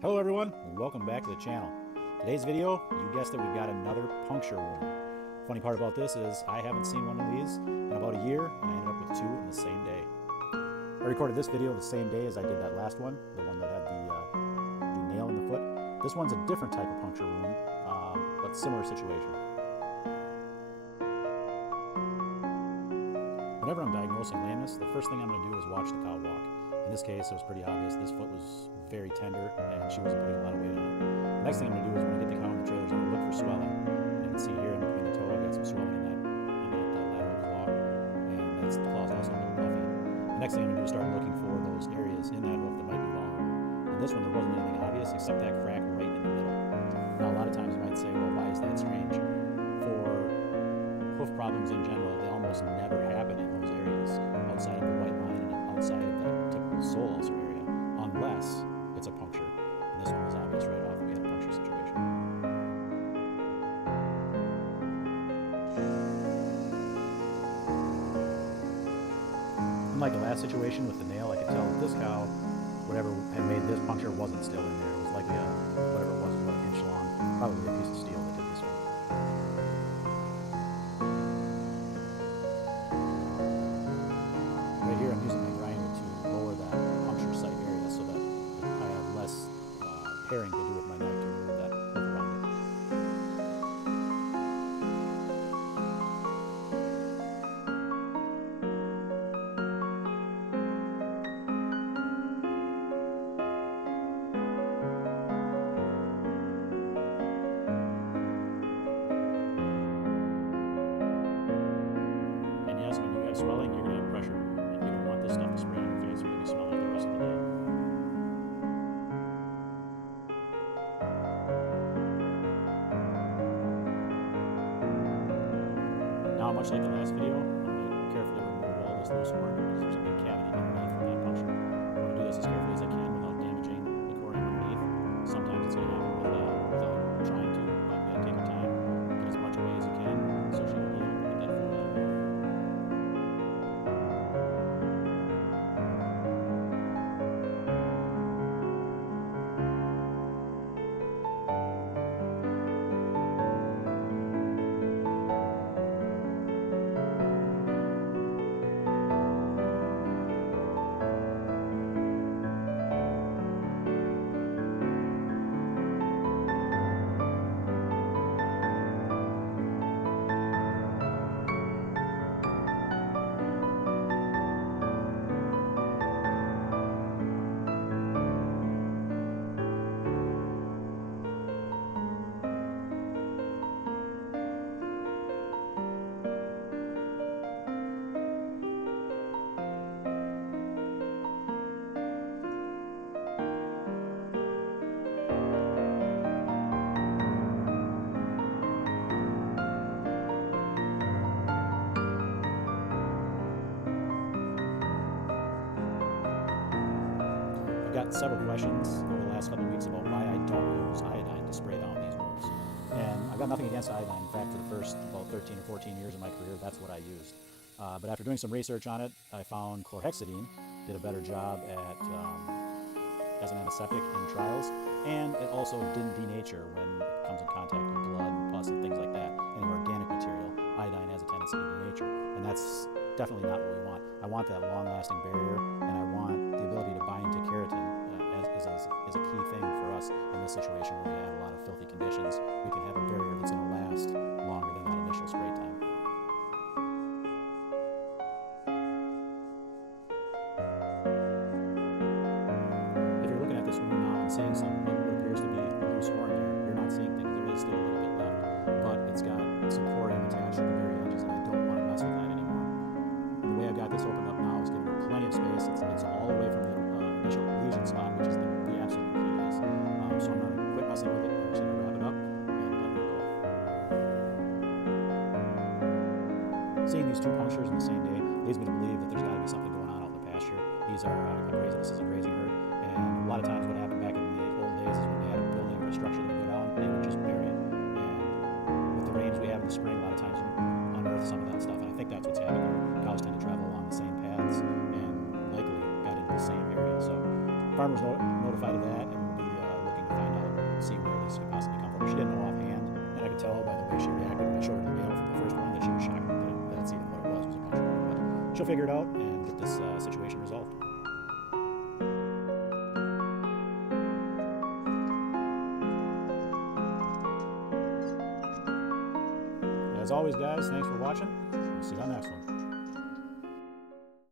Hello everyone, welcome back to the channel. Today's video, you guessed it, we got another puncture wound. Funny part about this is I haven't seen one of these in about a year, and I ended up with two in the same day. I recorded this video the same day as I did that last one, the one that had the nail in the foot. This one's a different type of puncture wound, but similar situation. Whenever I'm diagnosing lameness, the first thing I'm going to do is watch the cow walk. In this case, it was pretty obvious this foot was very tender and she wasn't putting a lot of weight on it. The next thing I'm going to do is when I get the cow in the trailers, I'm going to look for swelling. And you can see here in between the toe, I've got some swelling on that lateral claw, and the claw's also a little puffy. The next thing I'm going to do is start looking for those areas in that hoof that might be vulnerable. In this one, there wasn't anything obvious except that crack right in the middle. Now, a lot of times you might say, well, why is that strange? For hoof problems in general, they almost never happen in those areas outside of the white line and outside of that typical sole ulcer area, unless it's a puncture. And this one was obvious right off. We had a puncture situation. Unlike the last situation with the nail, I could tell that this cow, whatever had made this puncture wasn't still in there. It was likely whatever it was about an inch long, probably a piece of steel that did this one. Right here I'm using my grinder to lower that puncture site area so that I have less paring to do with my knife to remove that hoof around it. And yes, when you have swelling, you're going to have pressure. And you don't want this stuff to spray on your face or you're going to be smelling it the rest of the day. Now, much like the last video, I'm going to carefully remove all this loose horn because there's a big cavity underneath from that puncture. I want to do this as carefully as I can without damaging the corium underneath. Sometimes it's going to happen without trying to. But you got to take your time, get as much away as you can so she can heal and get that fluid out of there. I've gotten several questions over the last couple of weeks about why I don't use iodine to spray down these wounds. And I've got nothing against iodine. In fact, for the first about 13 or 14 years of my career, that's what I used. But after doing some research on it, I found chlorhexidine did a better job as an antiseptic in trials, and it also didn't denature when it comes in contact with blood and pus and things like that. Any organic material, iodine has a tendency to denature, and that's definitely not what we want. I want that long-lasting barrier, and I want the ability to bind to keratin is a key thing for us in this situation where we have a lot of filthy conditions. We can have a barrier that's going to last longer than that initial spray time. If you're looking at this wound now and seeing what appears to be a loose horn there, you're not seeing things. There is still a little bit left, but it's got some corium attached to the very edges, and I don't want to mess with that anymore. The way I've got this opened up now is giving it plenty of space. It's all away from the initial lesion spot, which is the absolute key to this. So I'm going to quit messing with it. I'm just going to wrap it up and let her go. Seeing these two punctures in the same day leads me to believe that there's got to be something going on out in the pasture. These are this is a grazing herd, and a lot of times what happened back in the old days is when they had a building or a structure that would go down, they would just bury it. And with the rains we have in the spring, a lot of times you unearth some of that stuff, and I think that's what's happening here. Cows tend to travel along the same paths and likely got into the same area. So farmers notified of that, and we'll be looking see where this could possibly come from. She didn't know offhand, and I could tell by the way she reacted when I showed her the mail from the first one that she was shocked that it's even what it was a bunch more. But she'll figure it out and get this situation resolved. As always, guys, thanks for watching. See you on the next one.